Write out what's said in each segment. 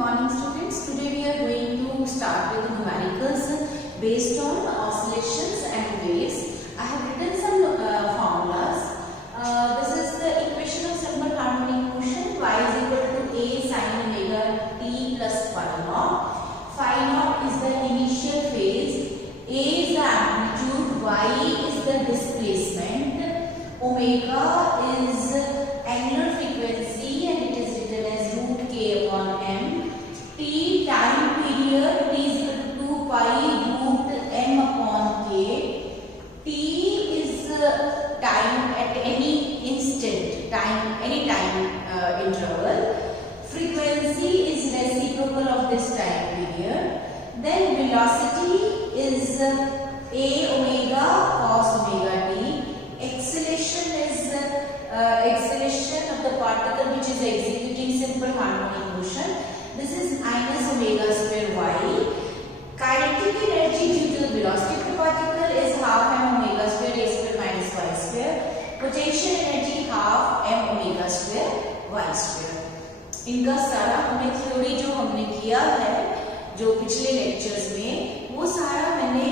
morning students. Today we are going to start with numericals based on oscillations and waves. I have written some formulas. This is the equation of simple harmonic motion. Y is equal to A sin omega t plus phi naught. Phi naught is the initial phase. A is the amplitude. Y is the displacement. Omega is angular frequency and it is written as root k upon m. T time period, t is equal to 2 pi root m upon k. T is time at any instant, any time interval. Frequency is reciprocal of this time period. Then velocity is a omega cos omega t. Acceleration is acceleration of the particle which is executing simple harmonic motion. This is minus omega square y. Kinetic energy due to the velocity of the particle is half m omega square a square minus y square. Potential energy half m omega square y square. इनका सारा हमें theory जो हमने किया है जो पिछले lectures में वो सारा मैंने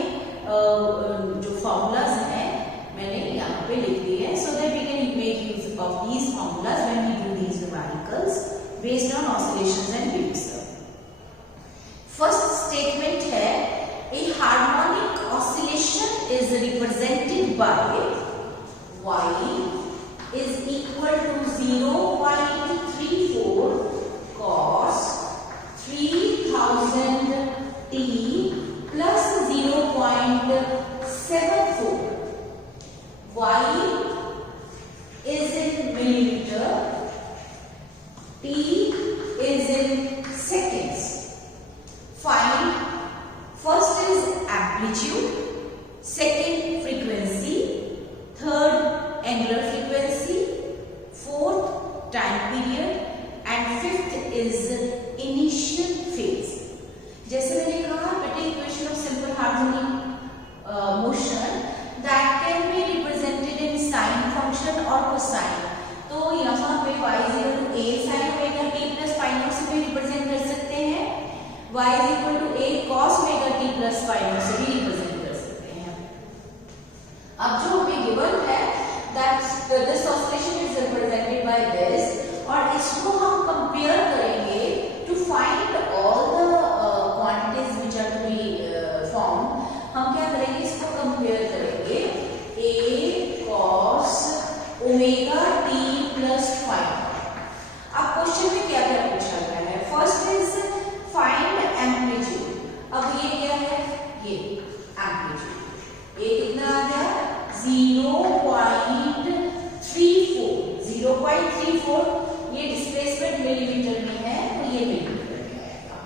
जो फॉर्मूलाज हैं मैंने यहाँ पे लिख दिए हैं so that we can make use of these formulas when we do these numericals based on oscillations and waves. First statement है a harmonic oscillation is represented by y is equal to 0.34 cos 3000 t plus 0.74. Y is in millimeter, t is in seconds. Find first is amplitude, second frequency, third angular frequency, fourth time period and fifth is initial phase. जैसे मैंने कहा बेटे equation of simple harmonic motion that can be represented in sine function or cosine. तो यहाँ पे y is equal to a sin omega t plus phi naught से भी represent कर सकते हैं. y is equal to a cos omega t plus phi naught से भी रिप्रेजेंट कर सकते हैं. अब जो हमें गिवन है that this oscillation is represented by this और इसको हम कंपेयर करेंगे to find all the quantities which are to be formed. हम क्या करेंगे इसको कंपेयर करेंगे a cos omega t plus phi. अब क्वेश्चन में क्या क्या पूछा गया है. First is find amplitude. अब ये क्या है ये एम्पलीट्यूड ये कितना आ गया 0.34 ये डिस्प्लेसमेंट मिलीमीटर में है तो ये मिलीमीटर में आएगा.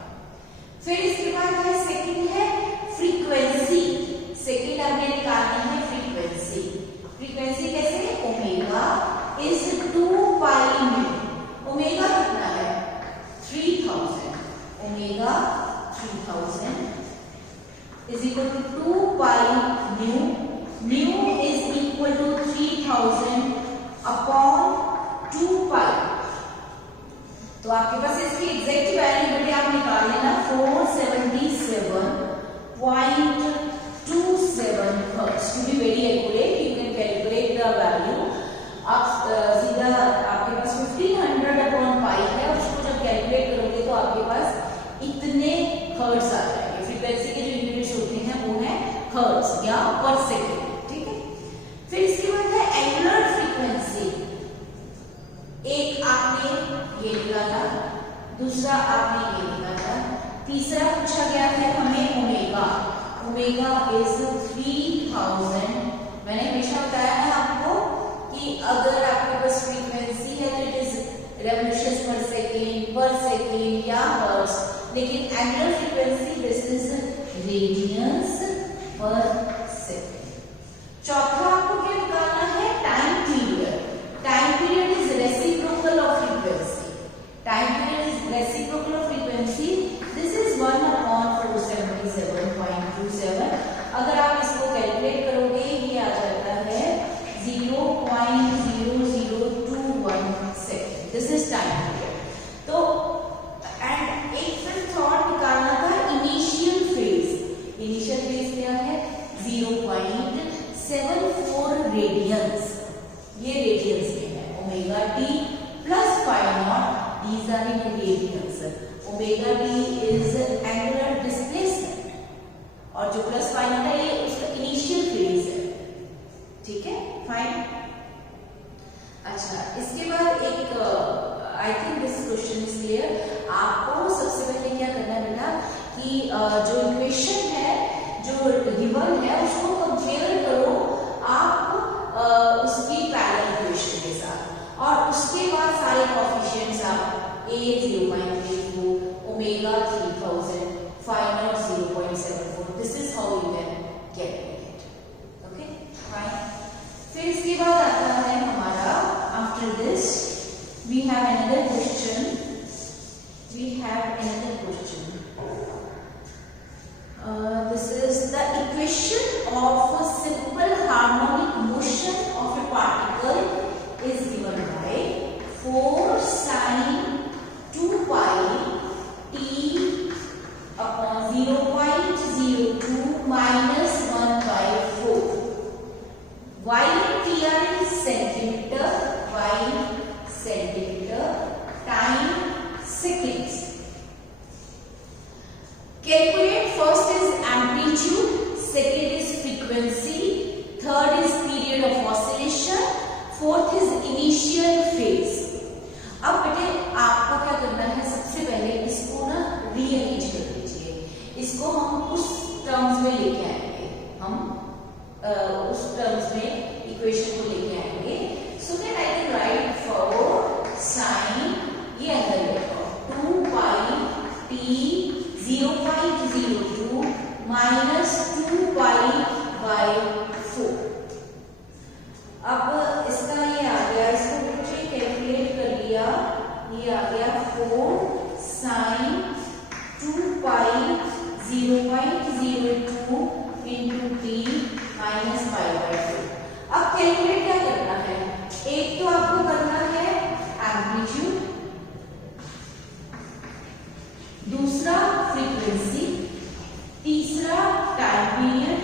फिर इसके बाद है सेकंड है फ्रीक्वेंसी. सेकंड हमने निकालनी है फ्रीक्वेंसी. फ्रीक्वेंसी कैसे omega is 2 pi mu. Omega कितना है 3000. Omega 3000 is equal to 2 pi mu. Mu is equal to 3000 upon 2 pi. तो आपके पास इसकी एग्जैक्ट वैल्यू बेटे आप निकाल लेना 477.27 hertz. To be very accurate you can calculate the value. आप सीधा आपके पास 1500 अपॉन पाई है उसको जब कैलकुलेट करोगे तो आपके पास इतने हर्ट्ज आ जाएंगे. फ्रीक्वेंसी के जो यूनिट्स होते हैं वो है हर्ट्ज या पर सेकेंड. ठीक है. फिर इसके बाद है एंगुलर फ्रीक्वेंसी. एक आपने ये निकाला, दूसरा आपने ये निकाला, तीसरा पूछा गया है हमें ओमेगा. Omega is 3000. मैंने हमेशा बताया है आपको कि अगर आपके पास फ्रीक्वेंसी है तो इट इज रेवोल्यूशंस पर सेकेंड या हर्ट्ज. लेकिन angular frequency this is radiance पर सेकेंड. चौथा आपको क्या निकालना है time period. Time period is reciprocal of frequency. Time period is reciprocal of frequency. This is 1 upon 477.27. अगर आप इसको कैलकुलेट करोगे ये आ जाता है 0.0021 second. This is time period. तो एंड एक these are in radians. Omega T is angular displacement और जो प्लस फाइव है ये उसका इनिशियल फेज है, ठीक है, फाइन। अच्छा, इसके बाद एक I think this question is clear. आपको सबसे पहले क्या करना है बेटा कि जो इक्वेशन है जो गिवन है उसको कंपेयर करो आप उसकी पैरेलल इक्वेशन के साथ, और उसके बाद सारे कोएफिशिएंट्स आप a 0.32, omega 3000, phi naught 0.74. This is how you can calculate. Okay, fine. फिर इसके बाद आता है हमारा after this we have another question. This is the equation of a simple harmonic motion of a particle is given by 4 sin 2 pi t upon 0.02 minus 1 by 4. While t are in centimeter, time seconds. Calculate first is amplitude, second is frequency, third is period of oscillation, fourth is initial phase. अब बेटे आपको क्या करना है, सबसे पहले इसको ना रीअरेंज कर लीजिए, इसको हम उस टर्म्स में लेके आएंगे, हम उस टर्म्स में इक्वेशन को लेके आएंगे। So that I can write for sine ये अंदर लिखो 2 pi T 0.02 minus 2 pi by 4। अब इसका ये आ गया, इसको बच्चे कैलकुलेट कर लिया, ये आ गया 4 sine 2 pi 0.02 into T minus pi by 4। अब कैलकुलेट क्या करना है, एक तो आपको करना है एम्पलीट्यूड, दूसरा फ्रीक्वेंसी, तीसरा टाइम पीरियड,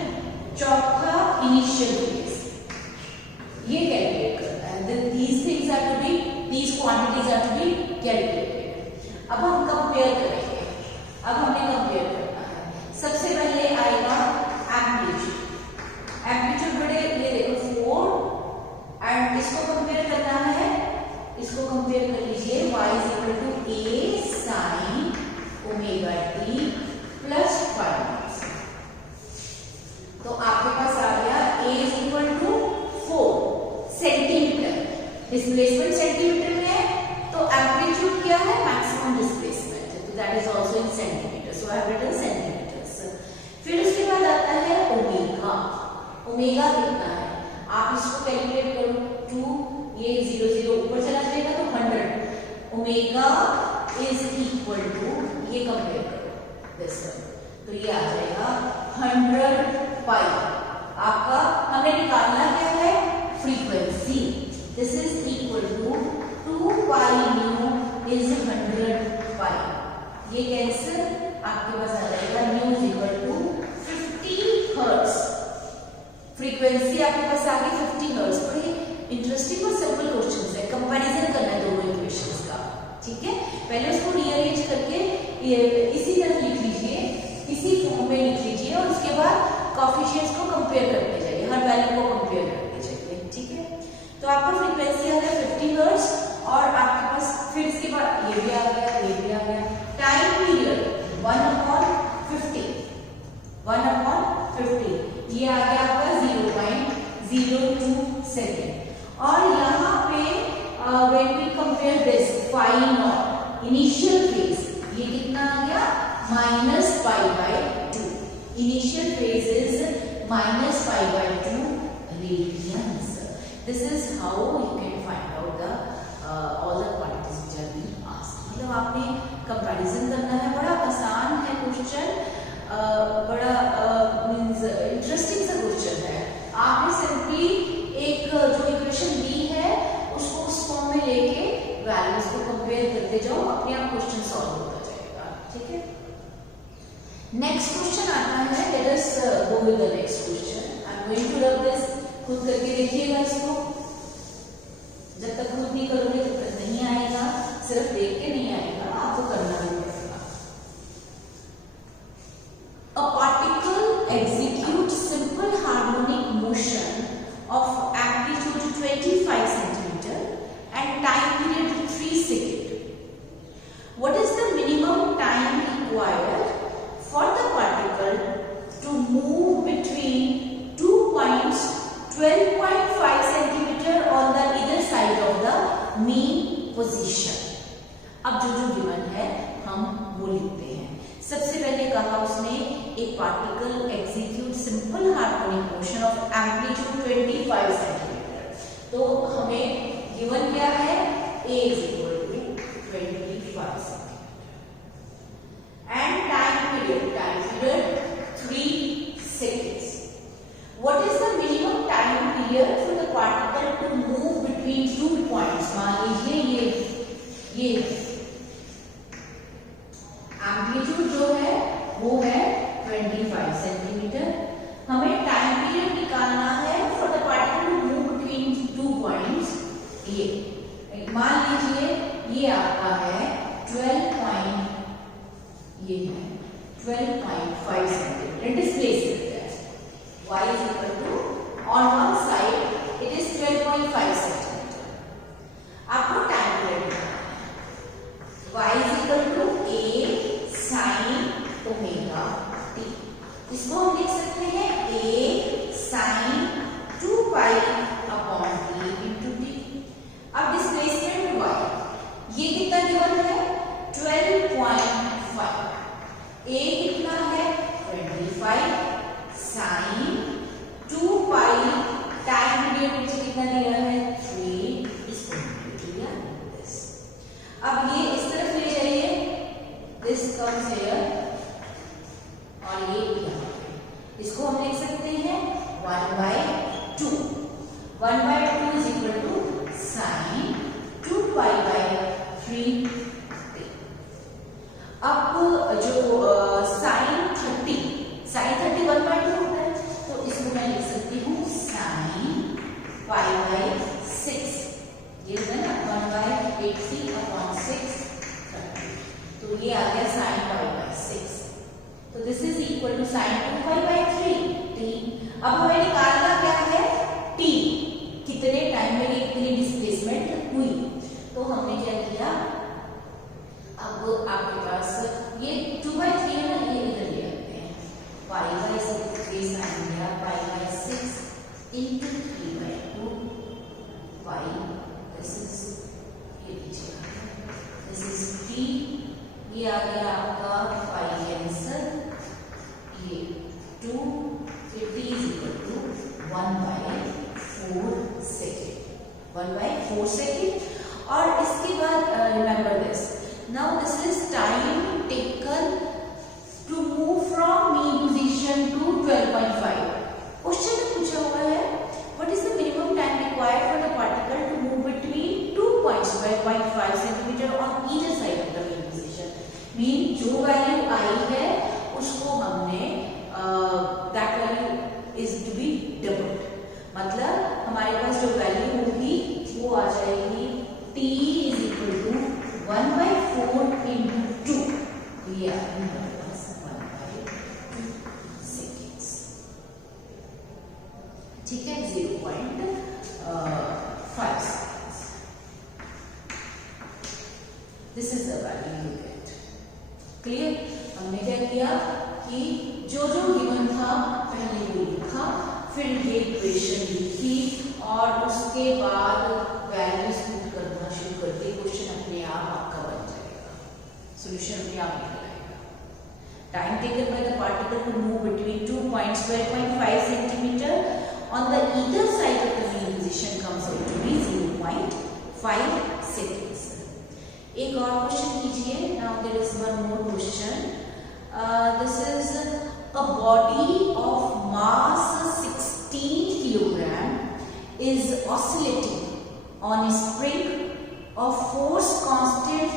चौथा इनिशियल फेज, ये कैलकुलेट करना है। these things are to be, these quantities are to be calculated। अब हम कंपेयर करेंगे, अब हमें कंपेयर करना है। सबसे पहले आएगा एम्पलीट्यूड, एम्पलीट्यूड बड़े ये देखो 4 एंड इसको कंपेयर करना है, इसको कंपेयर कर लीजिए y is equal to a sine omega T plus 5। तो आपके पास आ गया a is equal to 4 centimetre, displacement centimetre में है, तो एम्पलीट्यूड क्या है, मैक्सिमम डिस्प्लेसमेंट, तो that is also in centimetre, so I have written centimetres. फिर उसके बाद आता है ओमेगा, ओमेगा कितना है, आप इसको कैलकुलेट करो, 2 ये 0 0 ऊपर चला जाएगा तो 100, ओमेगा इज इक्वल टू, ये कंपेयर करो दिस, तो ये आ जाएगा 100 पाई। आपका हमें निकालना क्या है, frequency, this is equal to 2 pi nu is 100 pi, ये कैंसिल, आपके पास आ जाएगा nu is equal to 50 hertz. Frequency आपके पास आ गई 50 हर्ट्ज। बड़ी इंटरेस्टिंग और सिंपल क्वेश्चन है, कंपैरिजन करना है दोनों इक्वेशंस का, ठीक है। पहले उसको रीअरेंज करके इसी तरह लिख लीजिए, इसी फॉर्म में लिख लीजिए, और उसके बाद कोएफिशिएंट्स को कंपेयर करते जाइए, हर वैल्यू को कंपेयर करते जाइए, ठीक है। तो आपका फ्रीक्वेंसी आ गया 50 हर्ट्ज, और आपके पास फिर इसके बाद ये भी आ गया, ये भी आ गया। टाइम पीरियड 1/50, 1/50, ये आ गया आपका 0.02 सेकेंड। और यहाँ पे when we compare this phi naught initial phase, ये कितना आ गया, -π/2, initial phase is -π/2 radians। This is how you can find out the all the quantities which are being asked। मतलब आपने कंपैरिजन करना है, बड़ा आसान है क्वेश्चन, बड़ा मींस इंटरेस्टिंग सा क्वेश्चन है। आपने सिंपली एक जो इक्वेशन दी है उसको उस फॉर्म में लेके वैल्यूज को कंपेयर करते जाओ, अपने आप क्वेश्चन सॉल्व होता जाएगा, ठीक है। नेक्स्ट क्वेश्चन आता है, let us go with the next question. I am going to rub this, खुद करके देखिएगा इसको, जब तक खुद नहीं करोगे तब तक नहीं आएगा। सिर्फ देख के नहीं आएगा, आपको करना भी पड़ेगा। A particle executes simple harmonic motion of amplitude 25 centimeter and time period 3 seconds. What is the minimum time required for the particle to move between 2 points 12.5 centimeter on the either side of the mean position? अब जो given है हम वो लिखते हैं। सबसे पहले कहा उसने एक particle execute simple harmonic motion of amplitude 25 centimetre. तो हमें गिवन क्या है, a is equal to 25 centimetre and time period 3 seconds. What is the minimum time period for the particle to move between 2 points? मान लीजिए ये amplitude जो है वो है 25 सेंटीमीटर। हमें टाइम पीरियड निकालना है for the particle to move between 2 points. ये मान लीजिए ये आपका है 12.5 सेंटीमीटर डिस्प्लेस करते हैं। y is equal to on one side it is 12.5 centimetre. आपको time period y is equal to a sin omega t। इसको हम लिख सकते हैं a sin 2 pi upon t into t। अब डिस्प्लेसमेंट y, ये कितना गिवन है 12.5, a कितना है 25 sin 2 pi, टाइम पीरियड मुझे कितना दिया है 3, इसको लिया दिस। अब ये इस तरफ ले जाइए, दिस कम्स हियर और ये यहाँ पे, इसको हम लिख सकते हैं 1/2। 1/2 is equal to sin 2 pi by 3। अब जो sin 30 1/2 होता है, तो इसको मैं लिख सकती हूँ sin pi by 6। ये है ना 1/80 upon 6, तो ये आ गया sin pi by 6। तो this is equal to sin 2 pi by 3 t। अब हमें निकालना क्या है t, कितने टाइम में कितनी डिस्प्लेसमेंट हुई। तो हमने क्या किया, अब आपके पास ये 2/3 है ना, ये इधर ले आते हैं, pi by 6 sin गया pi by 6 into 3/2 y। This is ये लीजिए, दिस इज t, ये आ गया आपका pi कैंसल, ये 2, फिर t is equal to 1/4 second, 1/4 second. और इसके बाद remember this, now this is time taken to move from mean position to 12.5। Question में पूछा हुआ है what is the minimum time required for the particle to move between 2 points 12.5 centimetre on either side of the mean position. Mean जो value आई है उसको हमने that value is to be doubled, मतलब हमारे पास जो वैल्यू होगी वो आ जाएगी t is equal to 1/4 into 2, ये आ गई हमारे पास 1/2 सेकेंड्स। ठीक है, 0.5 seconds। This is the value you get. Clear? हमने क्या किया कि जो जो गिवन था पहले वो लिखा, फिर ये इक्वेशन लिखी और उसके बाद वैल्यूज पुट करना शुरू कर दी। क्वेश्चन अपने आप आपका बन जाएगा, सॉल्यूशन अपने आप निकल आएगा। Time taken by the particle to move between 2 points 12.5 centimetre on the either side of the mean position comes out to be 0.5 seconds। एक और क्वेश्चन कीजिए। Now there is one more question. This is a body of mass 16 kilogram is oscillating on a spring of force constant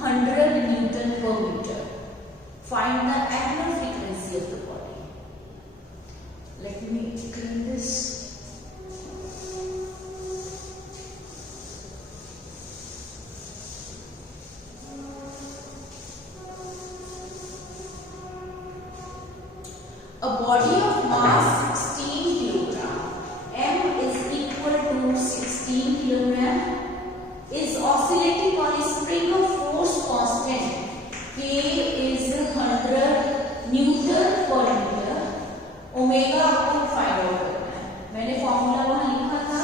100 Newton per meter. Find the angular frequency of the body. Let me clean this. body of mass 16 kilogram, m is equal to 16 kilogram, is oscillating on a spring of force constant k is 100 Newton per metre, omega आपको find out करना है। मैंने formula वहां लिखा था।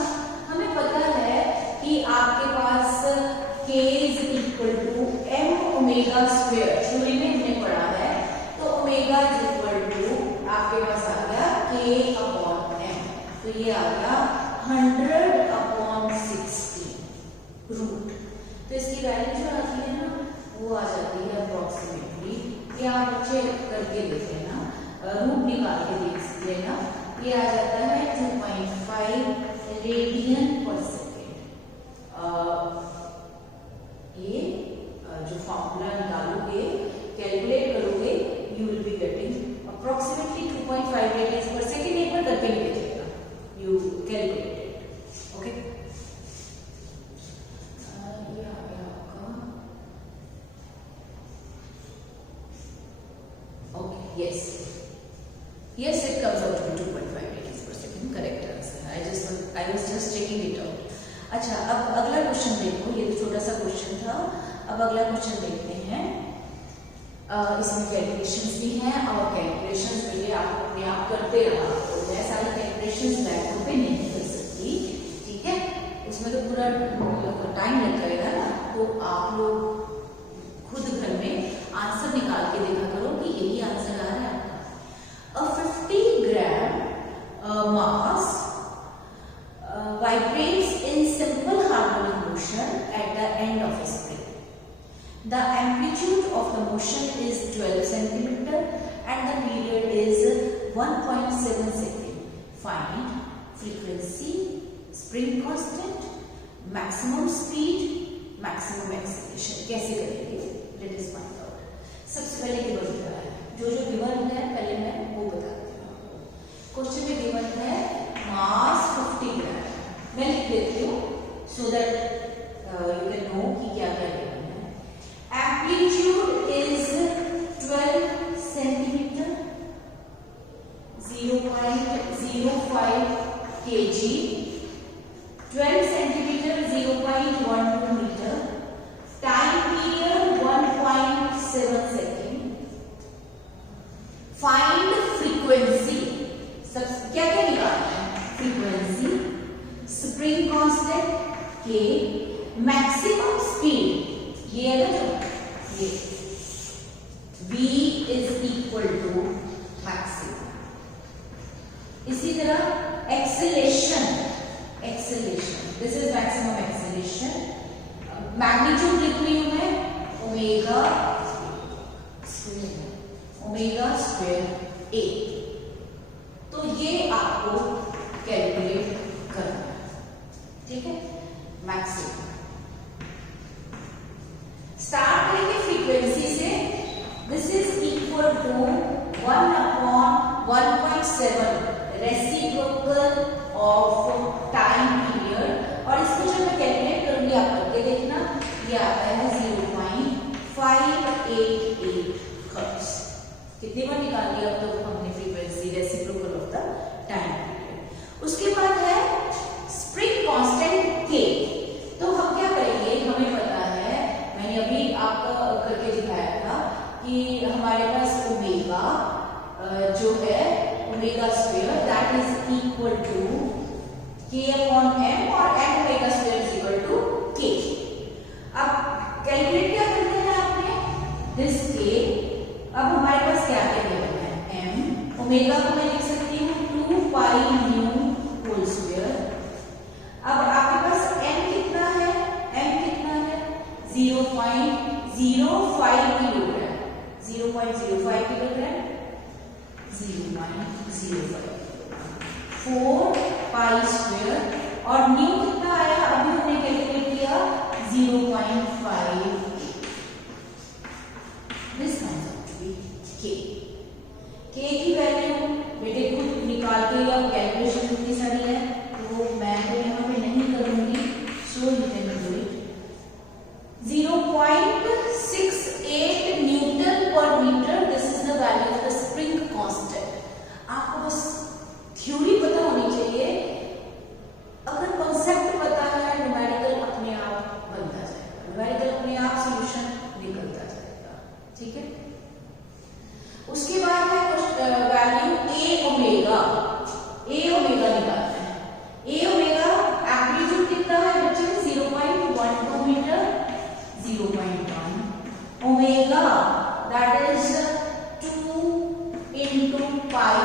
हमें पता है कि आपके पास k is equal to m omega square, theory में हमने पढ़ा है। तो ओमेगा इज इक्वल टू आपके पास आ गया k अपॉन m, तो ये आ गया 100/60 रूट। तो इसकी वैल्यू जो आती है ना वो आ जाती है अप्रोक्सीमेटली, ये आप बच्चे करके देख लेना, रूट निकाल के देख लेना, ये आ जाता है 2.5 रेडियन पर सेकेंड। ये जो फॉर्मूला निकालोगे, कैलकुलेट करोगे, you will be getting approximately 2.5 radian पर सेकेंड। एक बार करके देखिएगा, you calculate it. Okay, yes it comes out to be 2.5 radians per second, correct answer। I was just checking it out। अच्छा, अब अगला क्वेश्चन देखो, ये तो छोटा सा क्वेश्चन था। अब अगला क्वेश्चन देखते हैं। इसमें कैलकुलेशंस भी हैं और कैलकुलेशंस के लिए आप अपने आप करते रहा, तो मैं सारी कैलकुलेशंस बैकग्राउंड पे नहीं कर सकती, ठीक है, उसमें तो पूरा टाइम लग जाएगा ना। तो आप लोग खुद घर में आंसर निकाल के देखा करो कि यही आंसर आ रहा है आपका। A 50 gram mass vibrates in simple harmonic motion at the end of a spring. The amplitude of the motion is 12 centimeter and the period is 1.7 second. Find frequency, spring constant, maximum speed, maximum acceleration। कैसे करेंगे? Let us find out। सबसे पहले given क्या है, जो given है पहले मैं वो बता देती हूँ आपको। क्वेश्चन में गिवन है मास 50 ग्राम, मैं लिख देती हूँ so that you can know कि क्या क्या गिवन है। Amplitude is 12 centimetre, 0.05 kg, 12 centimetre 0.12 metre, time period 1.7 second. Find frequency, सब क्या क्या निकालना है? Frequency, spring constant k, maximum speed, ये है ना जो ये v is equal to maximum. इसी तरह acceleration, this is maximum acceleration. Magnitude लिख रही हूं मैं, ओमेगा स्क्वायर a। तो ये आपको कैलकुलेट करना है, ठीक है। मैक्सिमम स्टार्ट करेंगे फ्रीक्वेंसी से। This is equal to 1/1.7 reciprocal of time period. और इसको जब मैं कैलकुलेट करूंगी आप करके देखना, ये आता है 0.588 हर्ट्ज। कितनी बार निकाल लिया अब तो हमने frequency, reciprocal of the time period. उसके बाद है स्प्रिंग कांस्टेंट k। तो हम क्या करेंगे, हमें पता है, मैंने अभी आपको करके दिखाया था कि हमारे पास ओमेगा जो है omega square that is equal to k upon m और m omega square is equal to k। अब कैलकुलेट क्या करते हैं आपने, दिस k। अब हमारे पास क्या क्या गिवन है, m, ओमेगा को मैं लिख सकती हूँ 2 पाई न्यू होल स्क्वायर। अब आपके पास m कितना है, 0.05 किलोग्राम, 0.05 किलोग्राम, 0.05 4 पाई स्क्वायर। और न्यू कितना आया, अभी हमने कैलकुलेट किया 0.5। This comes out to be k। k की वैल्यू बेटे खुद निकाल के या कैलकुलेशन कितनी सारी है तो मैं तो यहाँ पे नहीं करूंगी, so you can do it. 0.68 newton per metre, this is the value of the spring constant. आप that is 2 into pi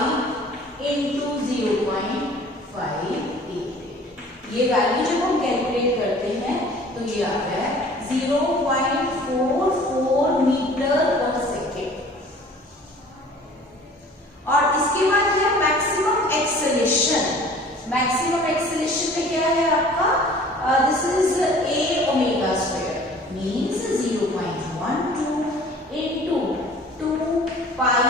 into 0.588। ये वैल्यू जब हम कैलकुलेट करते हैं तो ये आ गया है 0.44 मीटर पर सेकेंड। और इसके बाद है मैक्सिमम एक्सेलेरेशन। मैक्सिमम एक्सेलेरेशन में क्या है आपका, this is a omega square means 0.12 into 2 pi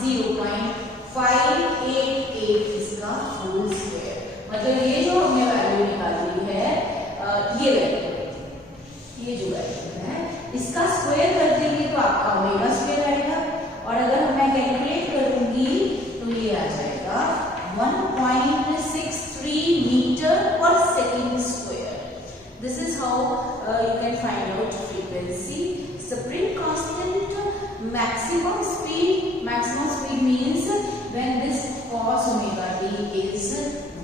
0.588 इसका होल स्क्वायर। मतलब ये जो हमने वैल्यू निकाली है, ये वैल्यू, ये जो वैल्यू है इसका स्क्वायर कर देंगे तो आपका ओमेगा स्क्वायर आएगा। और अगर मैं कैलकुलेट करूंगी तो ये आ जाएगा 1.63 मीटर पर second square. This is how you can find out frequency. Supreme constant maximum speed means when this cos omega t is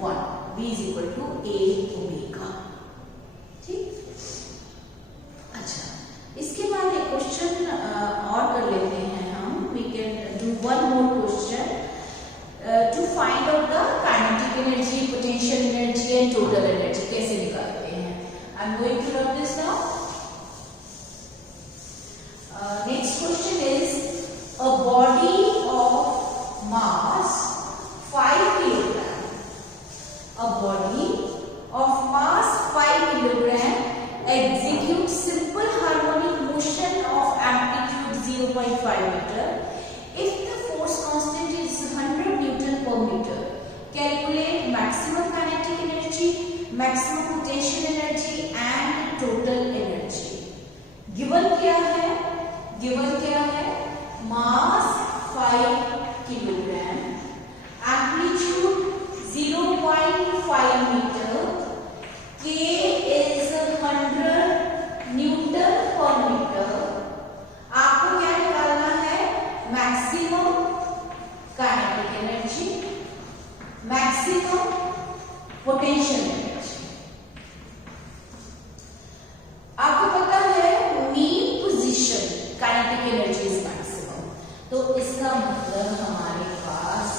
1, v is equal to a omega। ठीक, अच्छा, इसके बाद एक क्वेश्चन और कर लेते हैं हम। we can do one more question to find out the kinetic energy, potential energy and total energy कैसे निकालते हैं। I am going to rub this now। Next question is a body of mass 5 kilogram. A body of mass 5 kilogram executes simple harmonic motion of amplitude 0.5 meter. If the force constant is 100 Newton per meter, calculate maximum kinetic energy, maximum potential energy and total energy. Given क्या है? Given क्या है, मास 5 kilogram, amplitude 0.5 metre, के is 100 Newton per metre. आपको क्या निकालना है, maximum kinetic energy, maximum potential energy. आपको पता है mean position kinetic energy is maximum, तो इसका मतलब हमारे पास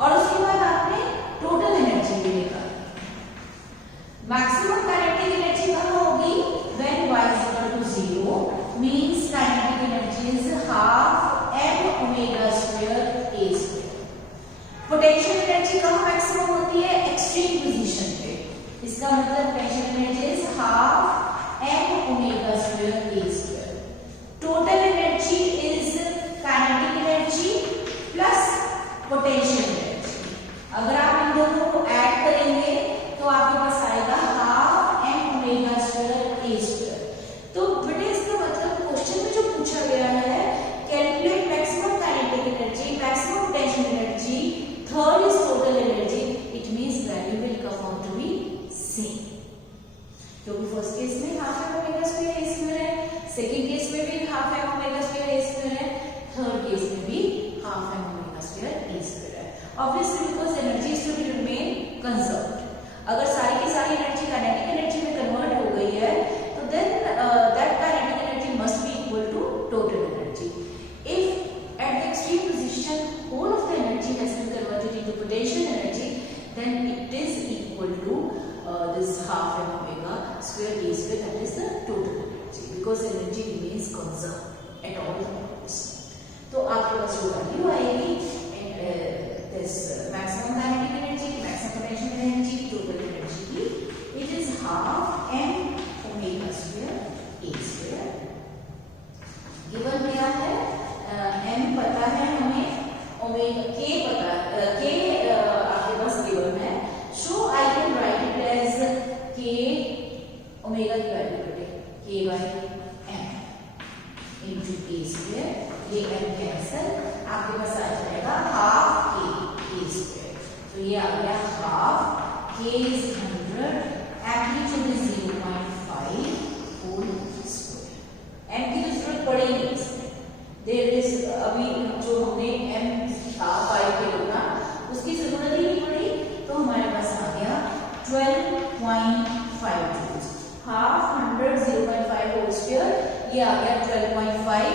और उसके बाद आपने टोटल एनर्जी भी निकाली। मैक्सिमम काइनेटिक एनर्जी कहाँ होगी, when y is equal to 0 means kinetic energy is half m omega square a square। Potential energy कहाँ मैक्सिमम होती है, एक्सट्रीम पोजीशन पे। इसका मतलब potential energy is half m omega square a square। Total energy is kinetic energy plus potential energy. अगर आप इन दोनों को ऐड करेंगे तो आपके पास आएगा half m omega square a square. तो बेटे इसका मतलब क्वेश्चन में जो पूछा गया है, calculate maximum kinetic energy, maximum potential energy, third is total energy, it means value will come out to be same. क्योंकि फर्स्ट केस में half m omega square a square है, सेकेंड केस में भी half m omega square a square है, third case में भी half m omega square a square है। Obviously because energy is to be remain conserved. अगर सारी की सारी एनर्जी काइनेटिक एनर्जी में कन्वर्ट हो गई है तो then that kinetic energy must be equal to total energy. If at the extreme position whole of the energy has been converted into potential energy, then it is equal to this half m omega square a square, that is the total energy, because energy remains conserved at all the points। तो आपके पास जो value आएगी this maximum kinetic energy, maximum potential energy, total energy की, it is half m omega square a square। given क्या है, m पता है हमें, ओमेगा k पता, k आपके पास given है, so I can write it as k omega की वैल्यू करें k by m into a square। ये m कैंसल, आपके पास आ जाएगा हाफ k स्क्वायर। तो ये आ गया half k is 100, amplitude is 0.5 whole square. m की तो जरूरत पड़ेगी इसमें, देयर इज अभी जो हमने m था 5 किलोग्राम उसकी जरूरत ही नहीं पड़ी, तो हमारे पास आ गया 12.5 जूल्स। हाफ 100 0.5 होल स्क्वायर, ये आ गया 12.5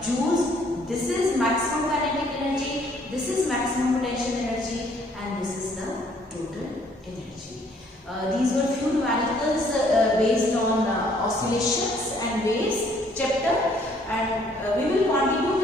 joules. This is maximum kinetic energy, this is maximum potential energy, and this is the total energy. These were few numericals based on oscillations and waves chapter, and we will continue